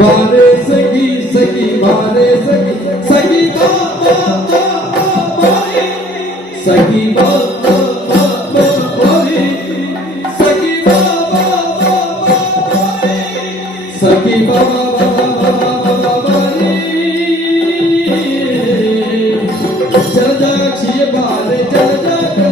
बारे सखी सखी बारे सखी सखी बा बा बा बारे सखी बा बा बा बा बारे सखी बा बा बा बा बारे सखी बा बा बा बा ये बात चल जा